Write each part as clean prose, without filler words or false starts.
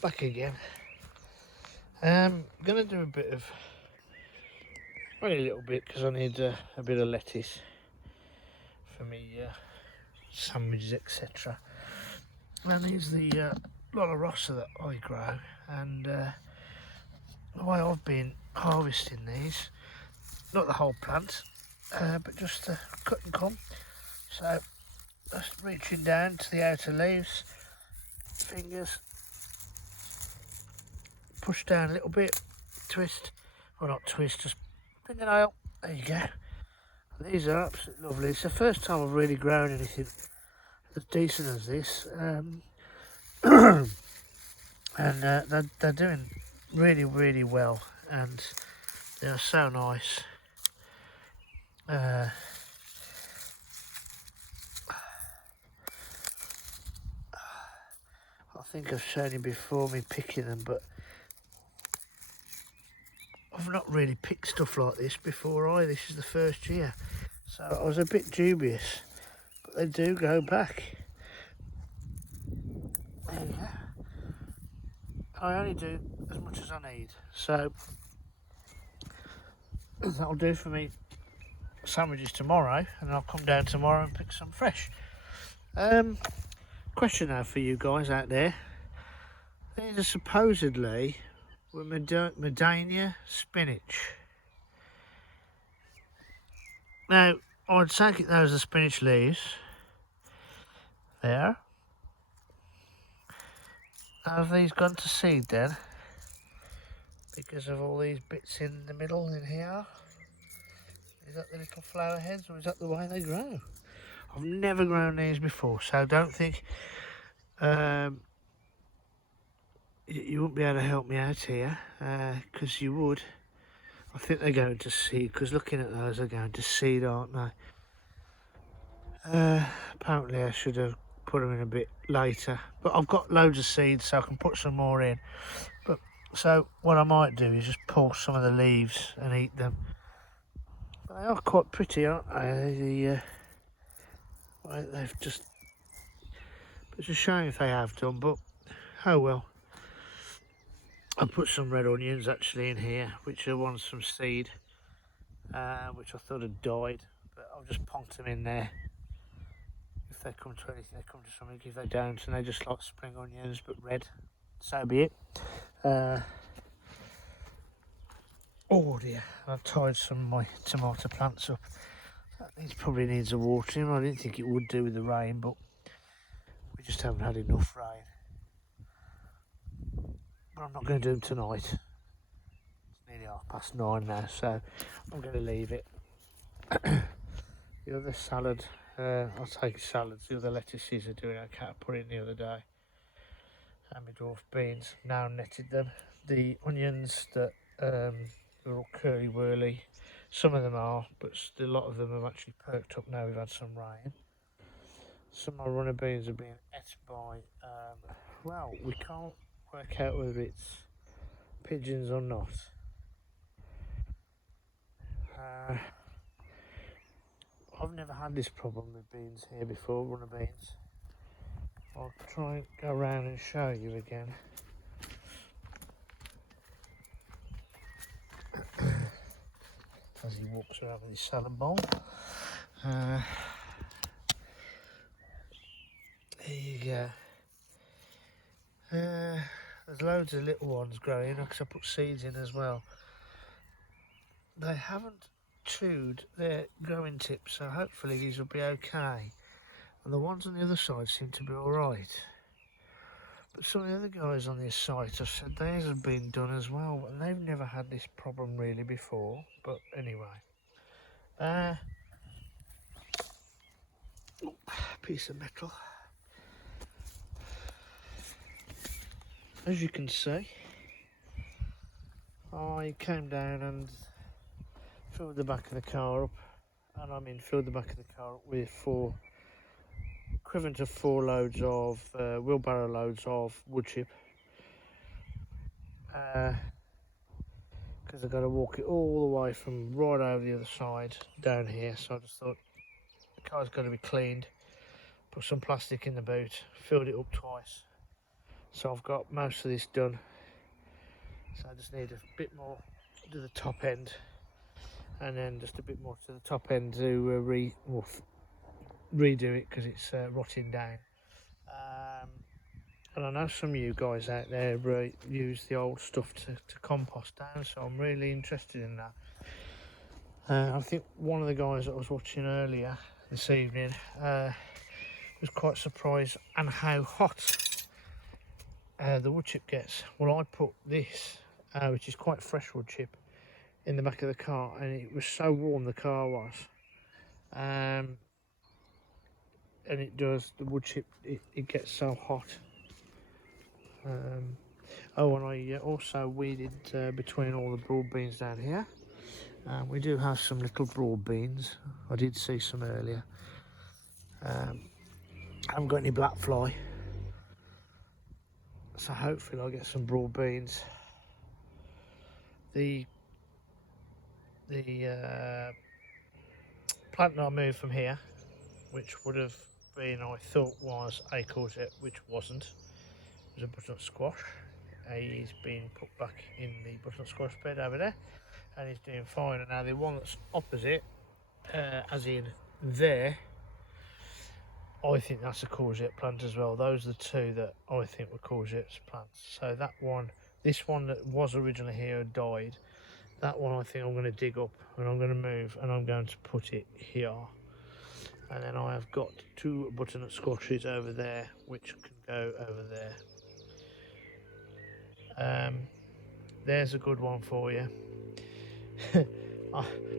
Back again. Gonna do a bit of, only a little bit, because I need a bit of lettuce for me sandwiches, etc. And here's the lot of rossa that I grow, and the way I've been harvesting these, not the whole plant, but just cut and come. So just reaching down to the outer leaves, fingers, push down a little bit, twist, or not twist, just fingernail. There you go. These are absolutely lovely. It's the first time I've really grown anything as decent as this, and they're doing really well, and they're so nice. I think I've shown you before me picking them, but I've not really picked stuff like this before either. This is the first year, so I was a bit dubious, but they do go back. There you go. I only do as much as I need, so that'll do for me sandwiches tomorrow, and I'll come down tomorrow and pick some fresh. Question now for you guys out there. These are supposedly with Medania spinach. Now, I'd take it those are spinach leaves. There. Have these gone to seed then? Because of all these bits in the middle in here? Is that the little flower heads, or is that the way they grow? I've never grown these before, so don't think you wouldn't be able to help me out here, because you would. I think they're going to seed, because looking at those, they're going to seed, aren't they? Apparently I should have put them in a bit later, but I've got loads of seeds, so I can put some more in. But so what I might do is just pull some of the leaves and eat them. But they are quite pretty, aren't they? They've just, it's a shame if they have done, but oh well. I put some red onions actually in here, which are ones from seed, which I thought had died, but I'll just punk them in there. If they come to anything, they come to something. If they don't, and they just like spring onions but red, so be it. Oh dear, I've tied some of my tomato plants up. That probably needs a watering. I didn't think it would do with the rain, but we just haven't had enough rain. But I'm not going to do them tonight. It's nearly 9:30 now, so I'm going to leave it. The other salad, I'll take salads. The other lettuces are doing okay. I put it in the other day. And my dwarf beans, now netted them. The onions that are all curly whirly, some of them are, but a lot of them have actually perked up now we've had some rain. Some of my runner beans are being ate by, well, we can't work out whether it's pigeons or not. I've never had this problem with beans here before, runner beans. I'll try and go around and show you again. As he walks around with his salad bowl. There you go. There's loads of little ones growing, because I put seeds in as well. They haven't chewed their growing tips, so hopefully these will be okay. And the ones on the other side seem to be alright. But some of the other guys on this site have said theirs have been done as well, and they've never had this problem really before. But anyway, piece of metal. As you can see, I came down and filled the back of the car up, and filled the back of the car up with equivalent of 4 loads of wheelbarrow loads of wood chip, because I've got to walk it all the way from right over the other side down here. So I just thought the car's got to be cleaned, put some plastic in the boot, filled it up twice, So I've got most of this done, so I just need a bit more to the top end, and then just a bit more to the top end to redo it because it's rotting down. And I know some of you guys out there use the old stuff to compost down, so I'm really interested in that. I think one of the guys that I was watching earlier this evening was quite surprised at how hot the wood chip gets. Well, I put this, which is quite fresh wood chip, in the back of the car, and it was so warm the car was. And it does, the wood chip, it gets so hot. Oh, and I also weeded between all the broad beans down here. We do have some little broad beans. I did see some earlier. I haven't got any black fly, so hopefully I'll get some broad beans. The plant that I moved from here, which would have been, I thought, was a courgette, which wasn't. It was a butternut squash. He's been put back in the butternut squash bed over there, and he's doing fine. And now the one that's opposite, as in there, I think that's a courgette plant as well. Those are the two that I think were courgette plants. So that one, this one that was originally here and died, that one I think I'm going to dig up and I'm going to move and I'm going to put it here. And then I have got two butternut squashes over there which can go over there. There's a good one for you.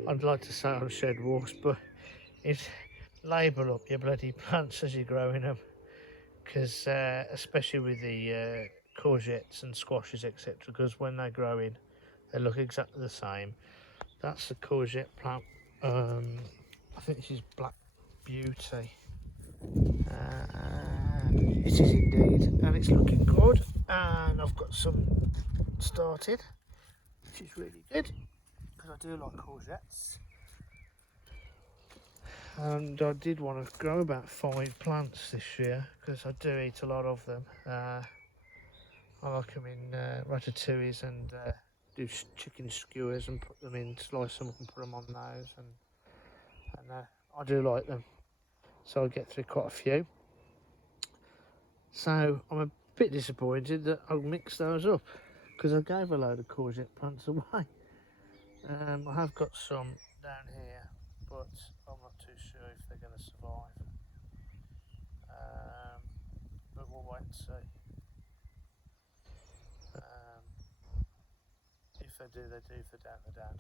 I'd like to say on Shed Wars, but it's label up your bloody plants as you're growing them, because especially with the courgettes and squashes, etc., because when they're growing they look exactly the same. That's the courgette plant. I think this is Black Beauty. It is indeed, and it's looking good, and I've got some started, which is really good because I do like courgettes. And I did want to grow about 5 plants this year because I do eat a lot of them. I like them in ratatouilles and do chicken skewers and put them in, slice them up and put them on those, and I do like them, so I get through quite a few. So I'm a bit disappointed that I mixed those up because I gave a load of courgette plants away. I have got some down here, but I'm not too sure if they're going to survive. But we'll wait and see. If they do, they do. If they don't, they don't.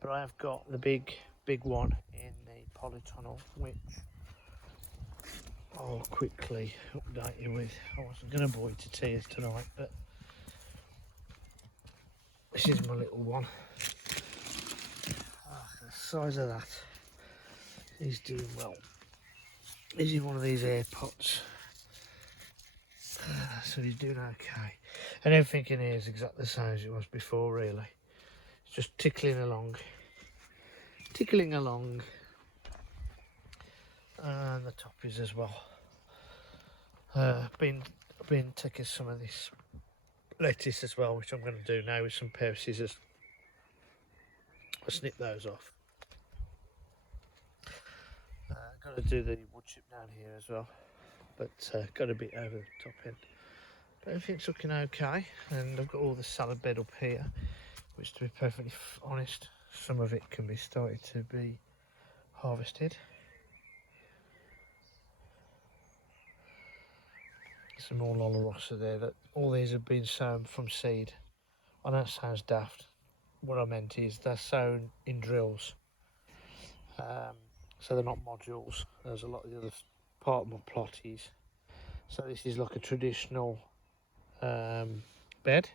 But I have got the big one in the polytunnel, which I'll quickly update you with. I wasn't going to bore you to tears tonight, but this is my little one. The size of that. He's doing well. He's in one of these air pots, so he's doing okay. And everything in here is exactly the same as it was before, really. It's just tickling along. And the top is as well. I've been taking some of this lettuce as well, which I'm going to do now with some pair of scissors. I'll snip those off. Got to do the wood chip down here as well, but got a bit over the top end. But everything's looking okay, and I've got all the salad bed up here, which, to be perfectly honest, some of it can be started to be harvested. Some more lollerossa there. That all these have been sown from seed. I know it sounds daft. What I meant is they're sown in drills, so they're not modules. There's a lot of the other part of my plot is. So this is like a traditional bed.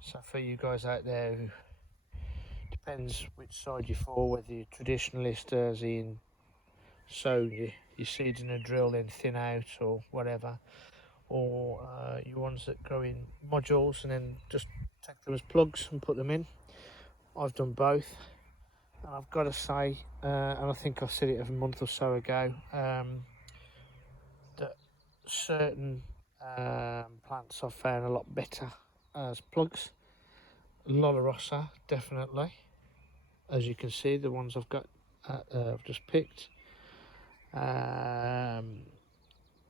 So for you guys out there, who depends which side you're for, whether you're traditionalist as in sow your seeds in a drill and thin out or whatever, or you ones that grow in modules and then just take them as plugs and put them in. I've done both, and I've got to say, and I think I said it a month or so ago, that certain plants I've found a lot better as plugs. A lot of Rossa, definitely. As you can see, the ones I've got, I've just picked.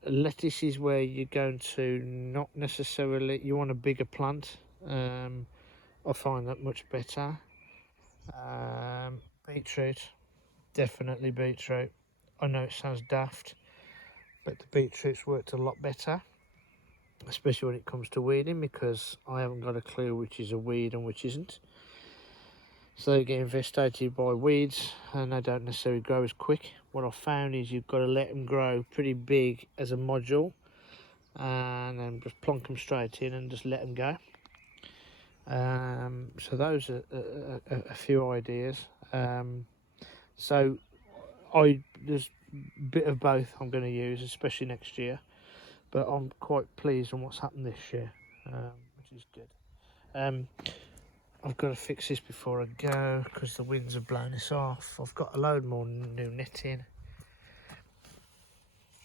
Lettuce is where you're going to not necessarily, you want a bigger plant. I find that much better. Beetroot, definitely beetroot. I know it sounds daft, but the beetroot's worked a lot better, especially when it comes to weeding, because I haven't got a clue which is a weed and which isn't. So they get infestated by weeds and they don't necessarily grow as quick. What I've found is you've got to let them grow pretty big as a module and then just plonk them straight in and just let them go. So those are a few ideas. So there's a bit of both I'm going to use, especially next year, but I'm quite pleased on what's happened this year, which is good. I've got to fix this before I go because the winds have blown this off. I've got a load more new netting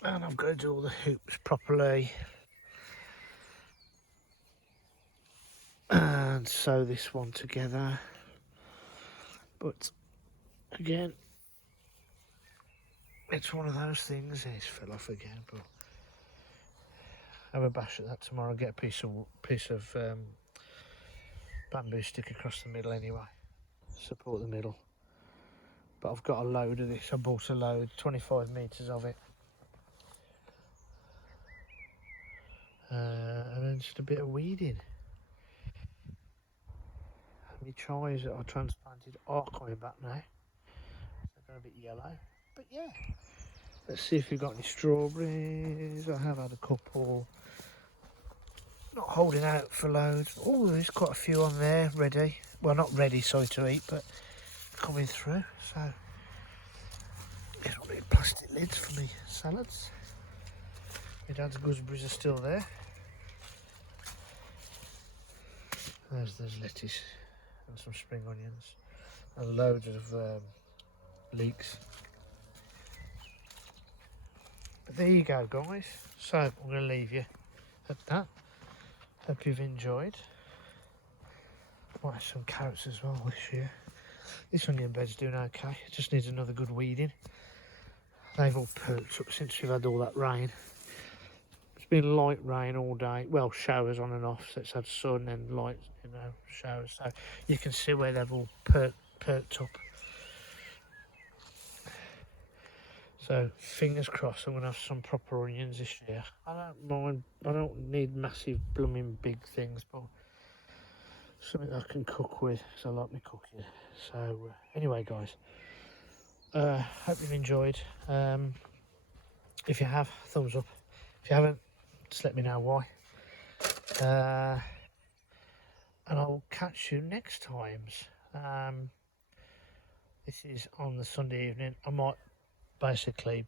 and I've got to do all the hoops properly and sew this one together. But again, it's one of those things. It's fell off again, but have a bash at that tomorrow. Get a piece of bamboo stick across the middle anyway. Support the middle. But I've got a load of this. I bought a load, 25 metres of it. And then just a bit of weeding. My chives that I transplanted are coming back now. They're a bit yellow. But yeah. Let's see if we've got any strawberries. I have had a couple. Not holding out for loads. Oh, there's quite a few on there ready. Well, not ready, sorry, to eat, but coming through. So, little bit plastic lids for me salads. My dad's gooseberries are still there. There's lettuce and some spring onions and loads of leeks. But there you go, guys. So I'm going to leave you at that. Hope you've enjoyed. Might have some carrots as well this year. This onion bed's doing okay. It just needs another good weeding. They've all perked up since we've had all that rain. It's been light rain all day. Well, showers on and off. So it's had sun and light, showers. So you can see where they've all perked up. So fingers crossed I'm going to have some proper onions this year. I don't mind, I don't need massive blooming big things, but something I can cook with, because I like me cooking. So anyway guys, hope you've enjoyed. If you have, thumbs up. If you haven't, just let me know why. And I'll catch you next times. This is on the Sunday evening. I might basically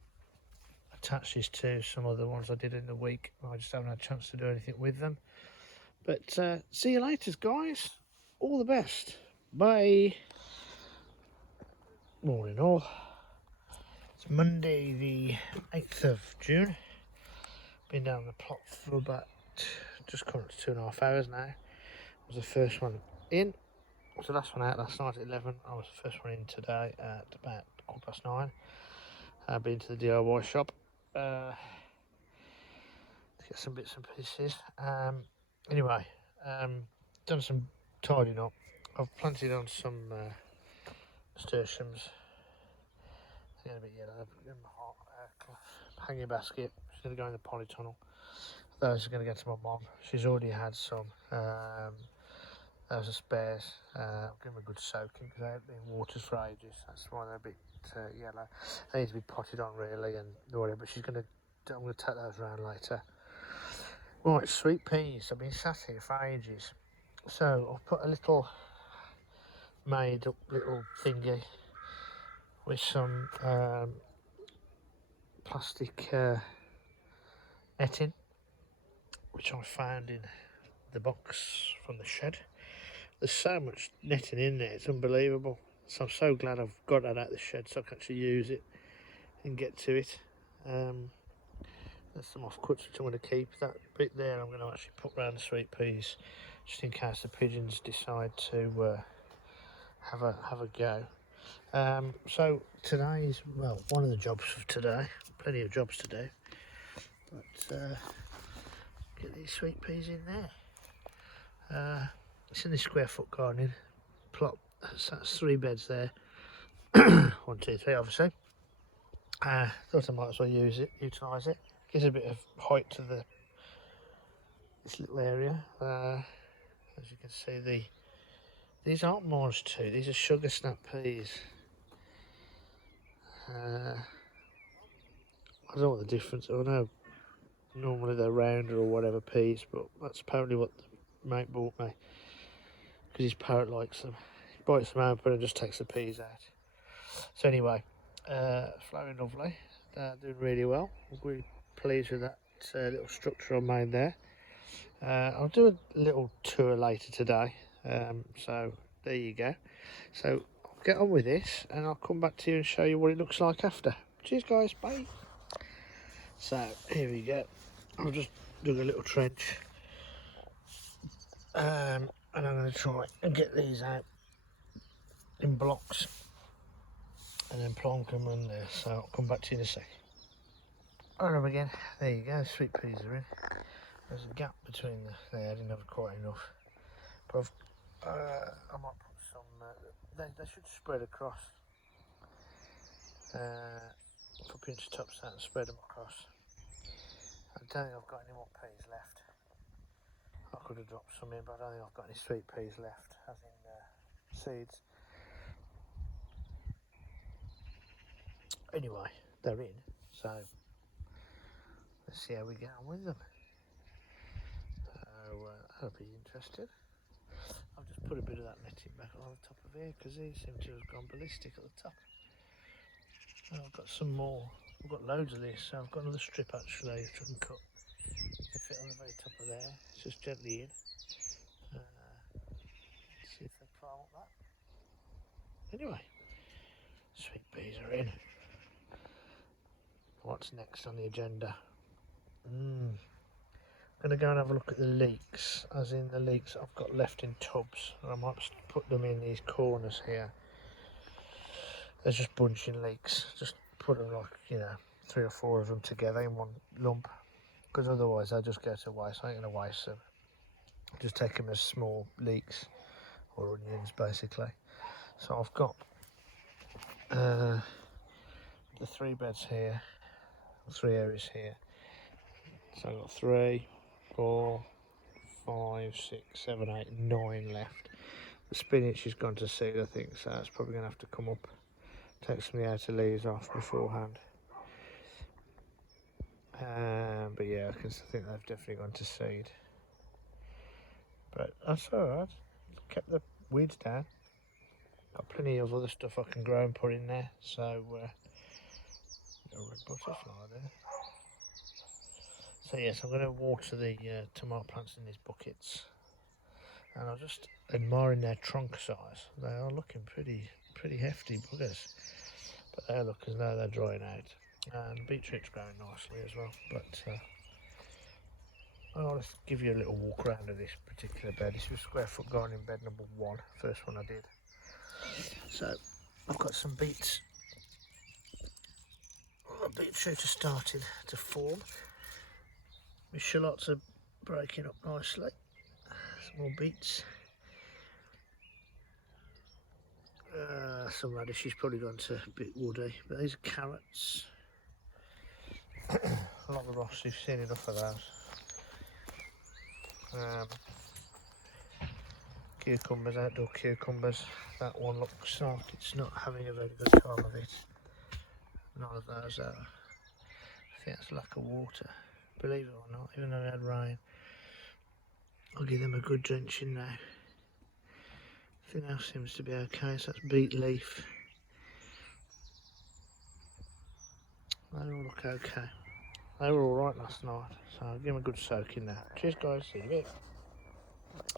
attach this to some other ones I did in the week. I just haven't had a chance to do anything with them. But see you later, guys. All the best. Bye. Morning all. It's Monday the 8th of June. Been down the plot for about just coming to 2.5 hours now. I was the first one in. I was the last one out last night at 11. I was the first one in today at about 9:15. I've been to the DIY shop to get some bits and pieces. Anyway, done some tidying up. I've planted on some nasturtiums. They're a bit yellow. In my hanging basket. She's going to go in the polytunnel. Those are going to get to my mum. She's already had some. Those are spares. I'll give them a good soaking because they've been in waters for ages. That's why they're a bit yellow. They need to be potted on really and whatever. But I'm going to take those around later. Right, sweet peas. I've been sat here for ages. So I've put a little made up little thingy with some plastic netting, which I found in the box from the shed. There's so much netting in there, it's unbelievable. So I'm so glad I've got that out of the shed so I can actually use it and get to it. There's some offcuts which I'm going to keep. That bit there I'm going to actually put round the sweet peas, just in case the pigeons decide to have a go. So today's, well, one of the jobs for today, plenty of jobs to do, but get these sweet peas in there. It's in this square foot gardening plot, so that's 3 beds there. 1, 2, 3 obviously. Thought I might as well utilise it. Gives a bit of height to this little area. As you can see, these aren't Mars 2, these are sugar snap peas. I don't know what the difference. I know normally they're rounder or whatever peas, but that's apparently what the mate bought me, because his parrot likes them. He bites them open and just takes the peas out. So anyway, flowering lovely, doing really well. I'm really pleased with that little structure I made there. I'll do a little tour later today, so there you go. So I'll get on with this and I'll come back to you and show you what it looks like after. Cheers guys, bye. So here we go. I've just dug a little trench, and I'm going to try and get these out in blocks and then plonk them on there. So I'll come back to you in a sec. Alright again, there you go, sweet peas are in. There's a gap between there, I didn't have quite enough. But I might put some, they should spread across. Put pinch tops out and spread them across. I don't think I've got any more peas left. I could have dropped some in, but I don't think I've got any sweet peas left, as in seeds. Anyway, they're in, so let's see how we get on with them. So that'll be interesting. I've just put a bit of that netting back on the top of here because these seem to have gone ballistic at the top. And I've got some more. I've got loads of this, so I've got another strip actually which I can cut to fit on the very top of there. It's just gently in. See if they climb up that. Anyway, sweet peas are in. What's next on the agenda? I'm going to go and have a look at the leeks, as in the leeks I've got left in tubs, and I might put them in these corners here. There's just bunching leeks, just put them like, you know, 3 or 4 of them together in one lump, because otherwise they'll just go to waste. I ain't going to waste them. Just take them as small leeks, or onions basically. So I've got the 3 beds here, 3 areas here. So I've got 3, 4, 5, 6, 7, 8, 9 left. The spinach has gone to seed, I think, so it's probably going to have to come up. Take some of the outer leaves off beforehand. But yeah, I think they've definitely gone to seed. But that's alright. Kept the weeds down. Got plenty of other stuff I can grow and put in there. So, a red butterfly there. So yes, I'm going to water the tomato plants in these buckets, and I'm just admiring their trunk size. They are looking pretty hefty buggers, but they look as though they're drying out. And beetroot's growing nicely as well. But I'll just give you a little walk around of this particular bed. This was square foot gardening bed number 1, first one I did. So I've got some beets. The beetroot has started to form. My shallots are breaking up nicely. Some more beets. Some radishes probably gone to a bit woody, but these are carrots. A lot of Ross, you've seen enough of those. Cucumbers, outdoor cucumbers. That one looks like it's not having a very good time of it. None of those are. I think it's lack of water. Believe it or not, even though we had rain, I'll give them a good drenching now. Everything else seems to be okay, so that's beet leaf. They all look okay. They were alright last night, so I'll give them a good soak in there. Cheers guys, see you in a bit.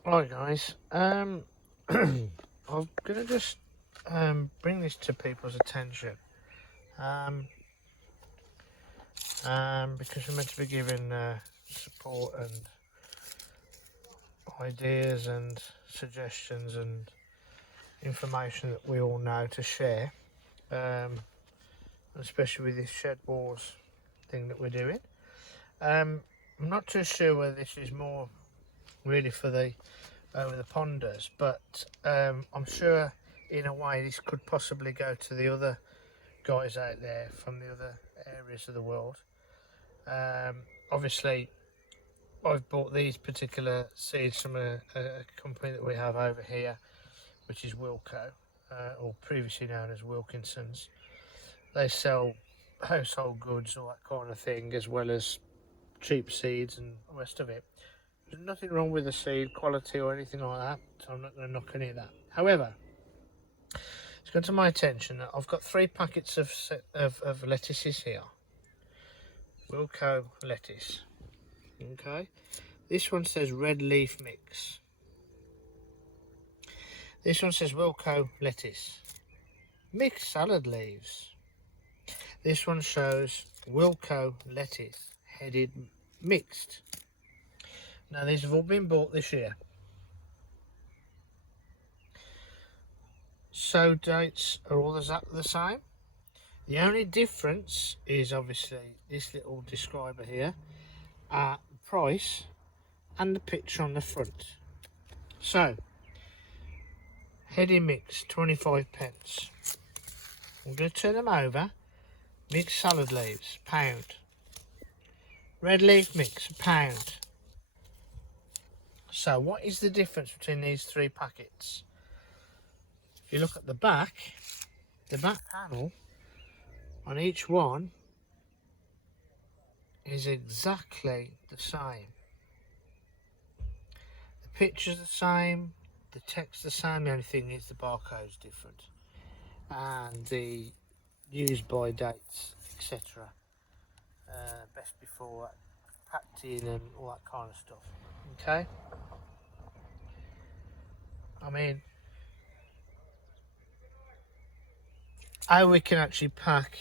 Alright guys, I'm going to just bring this to people's attention. because we're meant to be giving support and ideas and suggestions and information that we all know to share, especially with this Shed Wars thing that we're doing. I'm not too sure whether this is more really for the over the ponders, but I'm sure in a way this could possibly go to the other guys out there from the other areas of the world. Obviously I've bought these particular seeds from a company that we have over here, which is Wilco, or previously known as Wilkinson's. They sell household goods, all that kind of thing, as well as cheap seeds and the rest of it. There's nothing wrong with the seed quality or anything like that, so I'm not going to knock any of that. However, it's got to my attention that I've got 3 packets of lettuces here. Wilco lettuce. Okay. This one says red leaf mix. This one says Wilco lettuce. Mixed salad leaves. This one shows Wilco lettuce headed mixed. Now these have all been bought this year. Sow dates are all the same. The only difference is obviously this little describer here, price and the picture on the front. So, heady mix, 25 pence. I'm going to turn them over. Mixed salad leaves, £1. Red leaf mix, £1. So what is the difference between these 3 packets? If you look at the back panel on each one is exactly the same. The picture's the same, the text the same, the only thing is the barcode's different. And the use by dates, etc. Best before, packed in and all that kind of stuff. Okay? I mean, how we can actually pack,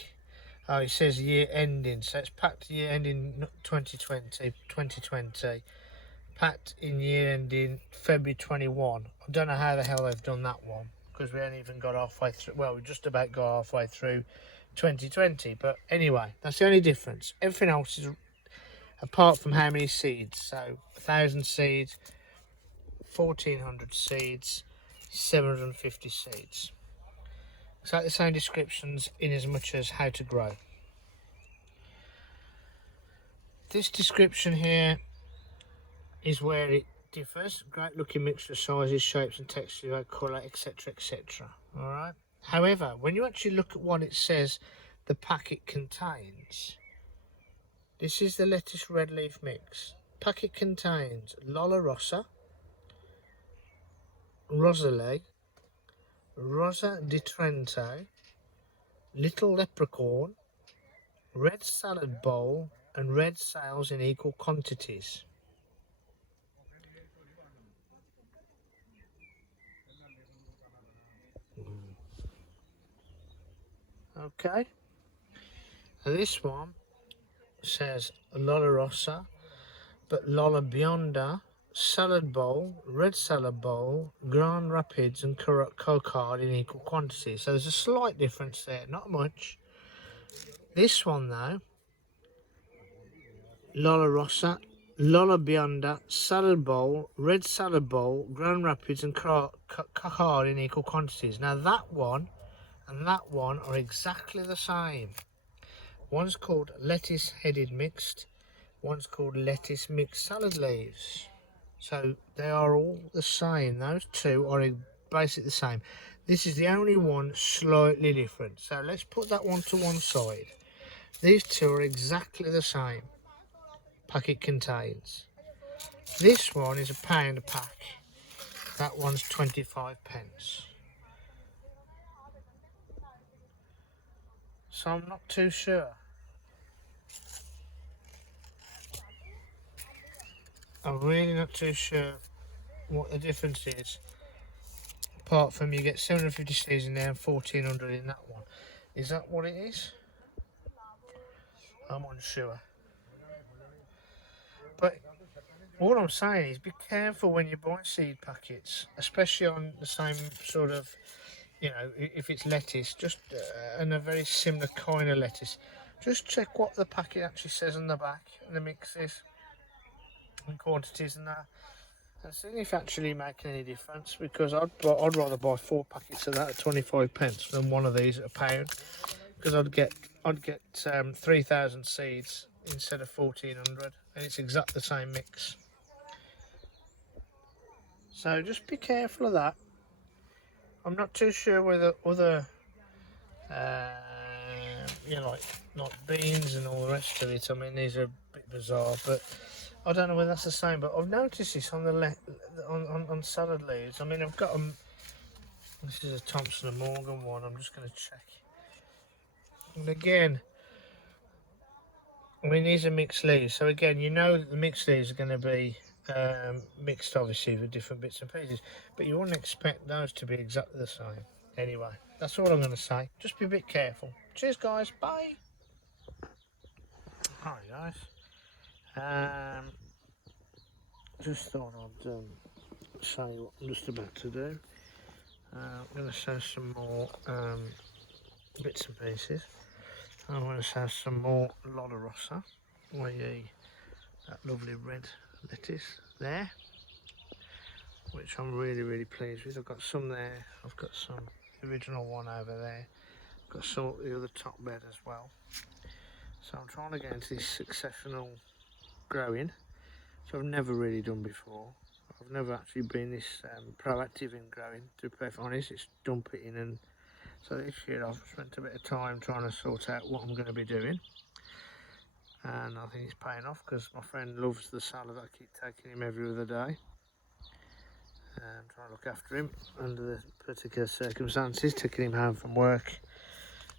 oh, it says year ending, so it's packed year ending 2020, packed in year ending February 21. I don't know how the hell they've done that one, because we ain't even got halfway through, well, we just about got halfway through 2020, but anyway, that's the only difference. Everything else is, apart from how many seeds, so 1,000 seeds, 1,400 seeds, 750 seeds. Exactly the same descriptions in as much as how to grow. This description here is where it differs. Great looking mixture of sizes, shapes and texture, colour, etc, etc. Alright. However, when you actually look at what it says the packet contains, this is the lettuce red leaf mix. Packet contains Lolla Rossa, Rosalie, Rosa di Trento, Little Leprechaun, red salad bowl and red sails in equal quantities. Okay, now this one says Lolla Rossa, but Lolla Bionda, salad bowl, red salad bowl, Grand Rapids and Cocard in equal quantities. So there's a slight difference there, not much. This one though, Lolla Rossa, Lolla Bionda, salad bowl, red salad bowl, Grand Rapids and Cocard in equal quantities. Now that one and that one are exactly the same. One's called lettuce headed mixed, one's called lettuce mixed salad leaves. So they are all the same. Those two are basically the same. This is the only one slightly different. So let's put that one to one side. These two are exactly the same. Packet contains. This one is £1 a pack. That one's 25 pence. So I'm not too sure. I'm really not too sure what the difference is. Apart from you get 750 seeds in there and 1,400 in that one. Is that what it is? I'm unsure. But all I'm saying is be careful when you buy seed packets, especially on the same sort of, you know, if it's lettuce, just and a very similar kind of lettuce. Just check what the packet actually says on the back and the mixes and quantities and that. And see if actually making any difference, because I'd rather buy 4 packets of that at 25 pence than one of these at £1, because I'd get 3,000 seeds instead of 1,400, and it's exactly the same mix. So just be careful of that. I'm not too sure whether other you know, like beans and all the rest of it. I mean, these are a bit bizarre, but I don't know whether that's the same. But I've noticed this on the on salad leaves. I mean, I've got them. This is a Thompson and Morgan one. I'm just going to check. And again, I mean, these are mixed leaves. So again, you know that the mixed leaves are going to be mixed, obviously, with different bits and pieces. But you wouldn't expect those to be exactly the same. Anyway, that's all I'm going to say. Just be a bit careful. Cheers, guys. Bye. Hi, guys. Just thought I'd show you what I'm just about to do. I'm going to show some more bits and pieces. I'm going to show some more Lola Rossa, that lovely red lettuce there, which I'm really pleased with. I've got some there. I've got some original one over there. I've got some at the other top bed as well. So I'm trying to get into this successional growing, so I've never really done before. I've never actually been this proactive in growing, to be perfectly honest. It's dump it in, and so this year I've spent a bit of time trying to sort out what I'm going to be doing, and I think it's paying off, because my friend loves the salad. I keep taking him every other day and trying to look after him under the particular circumstances, taking him home from work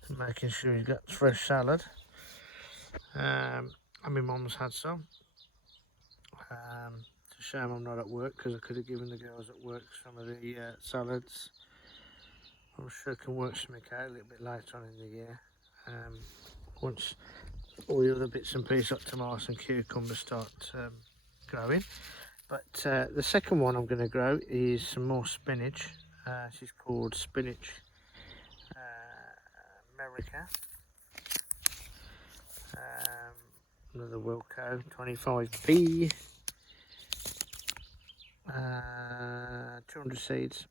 and making sure he's got fresh salad. And my mum's had some. It's a shame I'm not at work, because I could have given the girls at work some of the salads. I'm sure I can work something out a little bit later on in the year, once all the other bits and pieces like tomatoes and cucumbers start growing. But the second one I'm going to grow is some more spinach. She's called Spinach America. Another Wilco 25p. 200 seeds.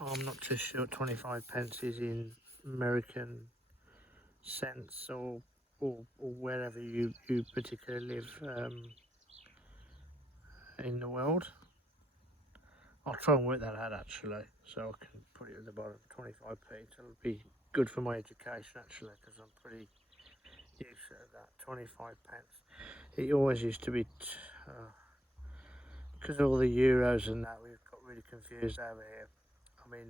I'm not too sure 25 pence is in American cents, or wherever you particularly live in the world. I'll try and work that out actually, so I can put it at the bottom. 25p, so it'll be good for my education actually, because I'm pretty used to that. 25 pence. It always used to be because of all the euros and that, we've got really confused over here. I mean,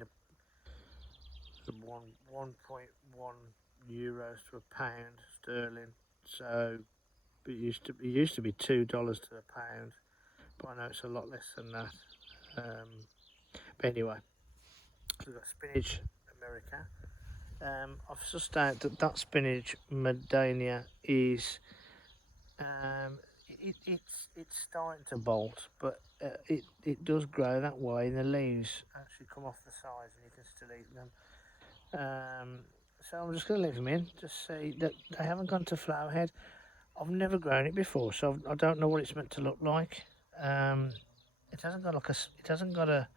the 1.1 euros to a pound sterling. So it used to be $2 to the pound, but I know it's a lot less than that. But anyway, we've got Spinach America. I've sustained that Spinach Medania is it's starting to bolt, but it does grow that way, and the leaves actually come off the sides and you can still eat them. So I'm just going to leave them in, just see that they haven't gone to flower head. I've never grown it before, so I don't know what it's meant to look like. It hasn't got a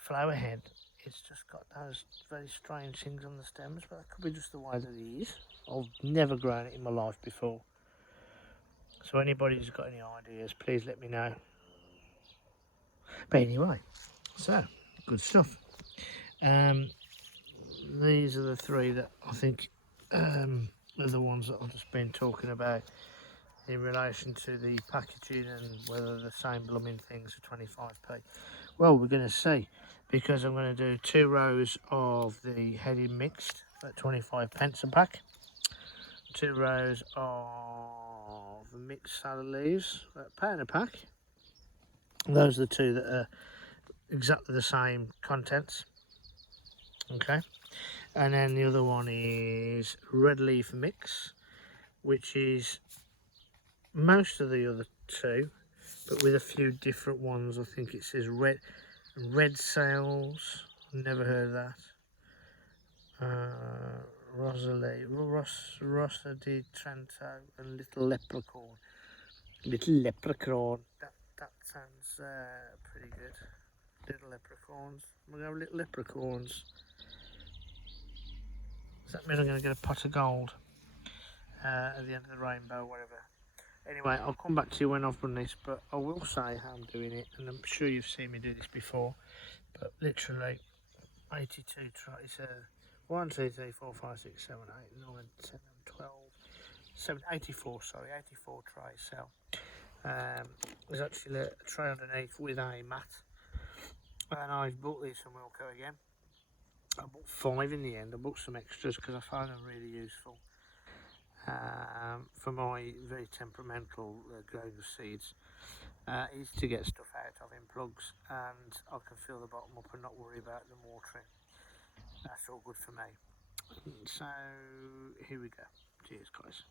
flower head. It's just got those very strange things on the stems, but that could be just the way that it is. I've never grown it in my life before. So anybody who's got any ideas, please let me know. But anyway, so good stuff. These are the 3 that I think are the ones that I've just been talking about in relation to the packaging and whether the same blooming things are 25p. Well, we're going to see, because I'm going to do 2 rows of the headed mixed at 25 pence a pack, 2 rows of mixed salad leaves at £1 a pack. Those are the 2 that are exactly the same contents. Okay, and then the other one is red leaf mix, which is most of the other two, but with a few different ones. I think it says red sails. Never heard of that. Rosa di Trento, and Little Leprechaun. Little Leprechaun. That sounds pretty good. Little leprechauns. I'm gonna go little leprechauns. Does that mean I'm gonna get a pot of gold at the end of the rainbow, whatever? Anyway, I'll come back to you when I've done this, but I will say how I'm doing it, and I'm sure you've seen me do this before. But literally, 82 tries. 1, 2, 3, 4, 5, 6, 7, 8, 9, 10, 12, 7, 84. Sorry, 84 tries. So there's actually a tray underneath with a mat. And I've bought these from Wilco again. I bought 5 in the end. I bought some extras because I found them really useful for my very temperamental growing of seeds. Is to get stuff out of in plugs, and I can fill the bottom up and not worry about them watering. That's all good for me. So here we go. Cheers, guys.